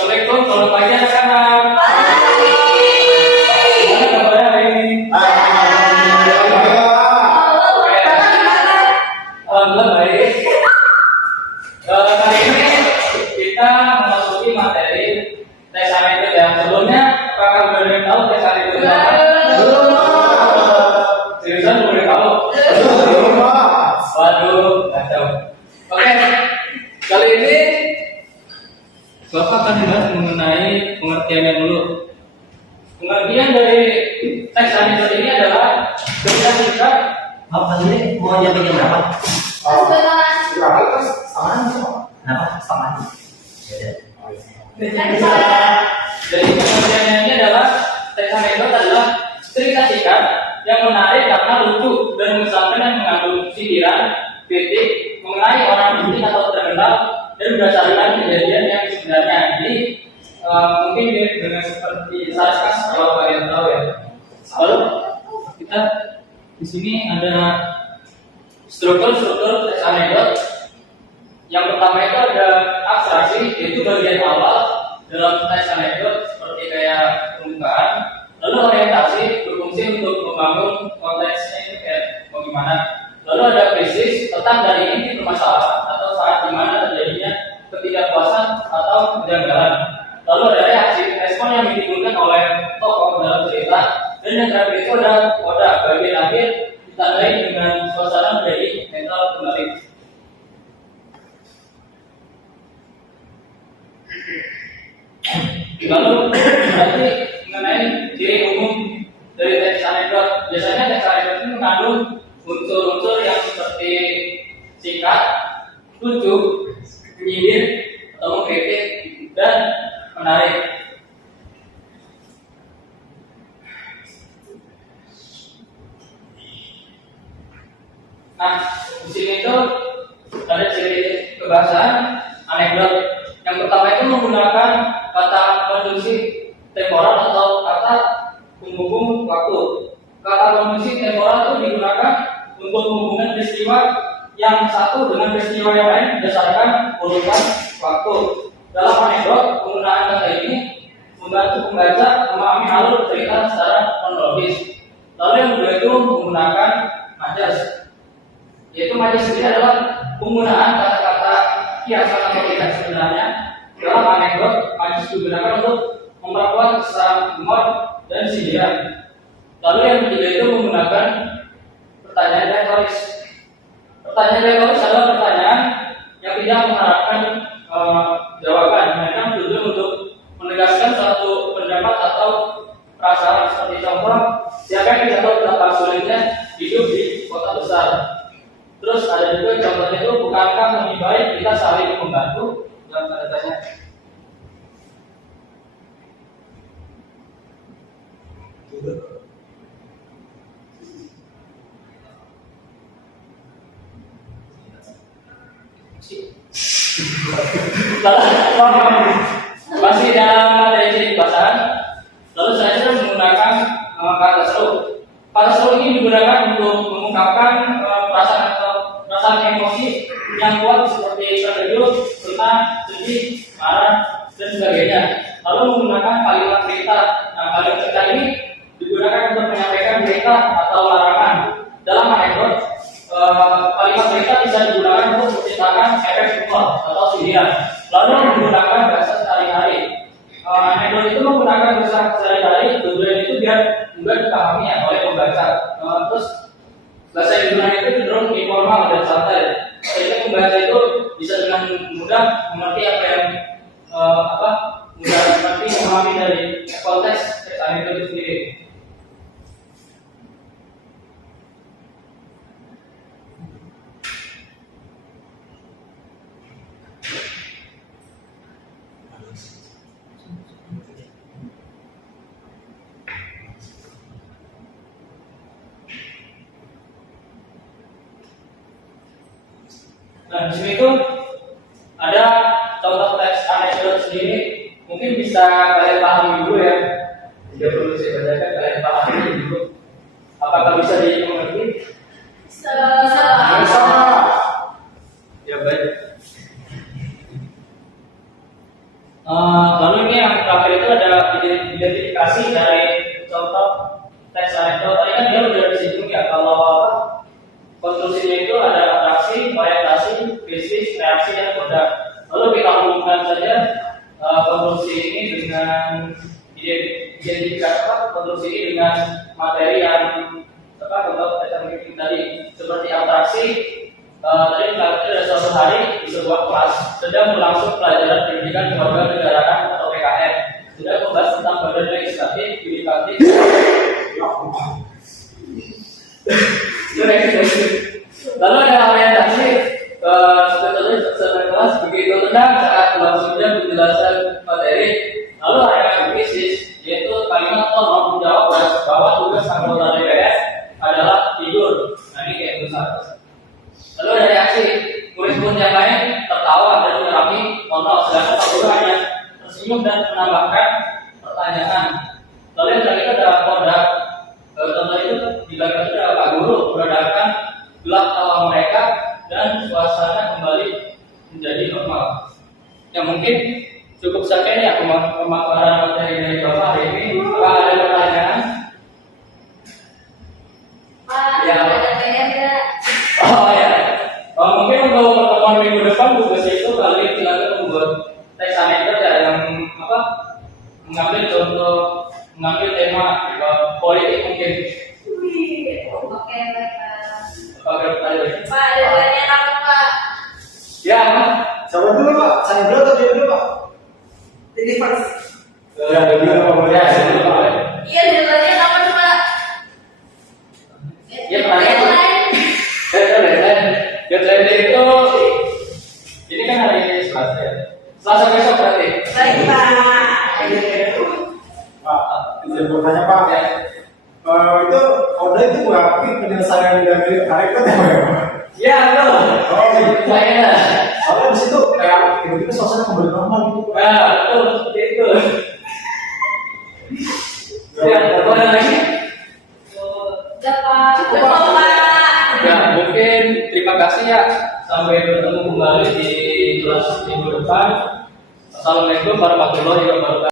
Assalamualaikum, selamat pagi anak-anak. Gimana kabarnya hari ini? Alhamdulillah baik. Kali ini kita memasuki materi tes anekdot ya. Sebelumnya, apakah udah ada yang tahu tes anekdot itu apa? Seriusan belum ada yang tahu? Waduh, kacau. Oke, kali ini Bapak akan membahas mengenai pengertiannya dulu. Pengertian dari teks anekdot ini adalah cerita singkat. Bapak sendiri mau jam berapa? Kenapa? Sama. Jadi pengertiannya ini adalah teks anekdot adalah cerita singkat yang menarik karena lucu dan mengesankan dan mengandung sindiran, kritik mengenai orang penting atau terkenal dan berdasarkan kejadian yang sebenarnya. Jadi mungkin dengan seperti sarkas kalau kalian tahu ya. Lalu kita di sini ada struktur teks anekdot. Yang pertama itu ada abstraksi, yaitu bagian awal dalam teks anekdot seperti kayak pembukaan. Lalu orientasi berfungsi untuk membangun konteksnya itu kayak bagaimana. Lalu ada krisis tentang dari inti permasalahan atau saat dimana terjadinya ketidakpuasan atau kejanggalan. Lalu ada reaksi respon yang ditimbulkan oleh tokoh dalam cerita. Dan yang terakhir itu ada koda bagian akhir ditandai dengan suasana menjadi mental kembali. Lalu berarti mengenai ciri umum dari teks anekdot. Biasanya teks anekdot ini mengandung unsur-unsur yang seperti singkat, lucu, menyindir, atau mengkritik, dan menarik. Nah, di sini itu ada ciri kebahasaan anekdot. Yang pertama itu menggunakan kata konjungsi temporal atau kata penghubung waktu. Kata konjungsi temporal itu digunakan untuk menghubungkan peristiwa yang satu dengan peristiwa yang lain berdasarkan urutan waktu. Dalam anekdot, penggunaan kata ini membantu pembaca memahami alur cerita secara kronologis. Lalu yang kedua itu menggunakan majas. Yaitu majas sendiri adalah penggunaan kata-kata kiasan atau tidak sebenarnya. Dalam anekdot, majas digunakan untuk memperkuat kesan humor dan sindiran. Lalu yang ketiga itu menggunakan pertanyaan retoris. Pertanyaan retoris adalah pertanyaan yang tidak mengharapkan jawaban, melainkan tujuan untuk menegaskan suatu pendapat atau perasaan. Seperti contoh, siapa yang tidak tahu betapa sulitnya hidup di kota besar. Terus ada juga contohnya itu, bukankah lebih baik kita saling membantu? Dalam tanda tanya. Masih dalam materi ciri kebahasaan. Lalu saya menggunakan kata seru. Kata seru ini digunakan untuk mengungkapkan perasaan emosi yang kuat seperti terkejut, senang, sedih, marah, dan sebagainya. Lalu menggunakan kalimat cerita. Nah, kalimat cerita ini digunakan untuk menyampaikan berita atau larangan. Dalam anekdot, kalimat cerita bisa digunakan untuk menciptakan efek humor atau sindiran. Lalu menggunakan bahasa sehari-hari. Anekdot itu menggunakan bahasa sehari-hari, tujuan itu biar mudah dipahami oleh pembaca. Terus bahasa yang digunakan itu cenderung informal dan santai, sehingga pembaca itu bisa dengan mudah mengerti apa yang mudah mengerti, memahami dari konteks teks anekdot itu sendiri. Nah, di sini tuh ada contoh teks anekdot sendiri. Mungkin bisa kalian pahami dulu ya. Tidak perlu saya bacakan, kalian pahami dulu. Apakah bisa dimengerti? Bisa. Ya baik. Lalu ini yang terakhir itu ada identifikasi dari contoh teks anekdot. Tadi kan dia udah disinggung ya kalau apa konstruksinya itu ada atraksi, variasi, krisis, reaksi, dan produk. Lalu kita hubungkan saja konstruksi ini dengan identifikasi konstruksi ini dengan materi yang contoh tadi seperti atraksi. Tadi ada suatu hari di sebuah kelas sedang berlangsung pelajaran pendidikan keluarga negaraan atau PKN. Sudah membahas tentang badan legislatif, yudikatif. Lalu ada orientasi sebagai kelas begitu tenang saat berlangsungnya penjelasan materi. Lalu ada krisis, yaitu kalimat mau menjawab bahwa tugas anggota DPR adalah tidur. Nah ini kayak besar. Lalu ada reaksi, murid-murid yang lain tertawa dan menyerami kontrol, sedangkan Pak Guru hanya tersenyum dan menambahkan pertanyaan. Lalu yang terakhir ada produk. Contoh itu di belakang itu ada Pak Guru meredakan gelap tawa mereka dan suasana kembali menjadi normal. Ya mungkin cukup sekian ya pemaparan materi dari Bapak hari ini. Apa ada pertanyaan? Pak, Ya. ada PR nggak? Oh ya. Mungkin untuk pertemuan minggu depan tugas itu kalian silakan membuat teks anekdot ya yang mengambil tema politik mungkin. Oke, baik Pak. Apa kalian? Pak, ada pertanyaan apa Pak? Ya, Mas. Sabar dulu Pak, saya dulu atau dia dulu Pak? Ini first. Ya, dulu ya, sebelum Pak. Iya, ada pertanyaan apa tuh Pak? Ya, pertanyaan. Deadline itu ini kan hari ini Selasa ya. Selasa besok berarti. Baik Pak. Pak, izin bertanya Pak. Ya. Itu kode itu berarti penyelesaian dari anekdot ya Pak? Ya, betul. Oh, gitu. Saya. Soalnya di situ kayak tiba-tiba suasana kembali normal gitu. Nah, betul seperti itu. Ya, apa lagi? Udah Pak. Udah Pak. Ya, mungkin terima kasih ya. Sampai bertemu kembali di kelas minggu depan. Assalamualaikum warahmatullahi wabarakatuh.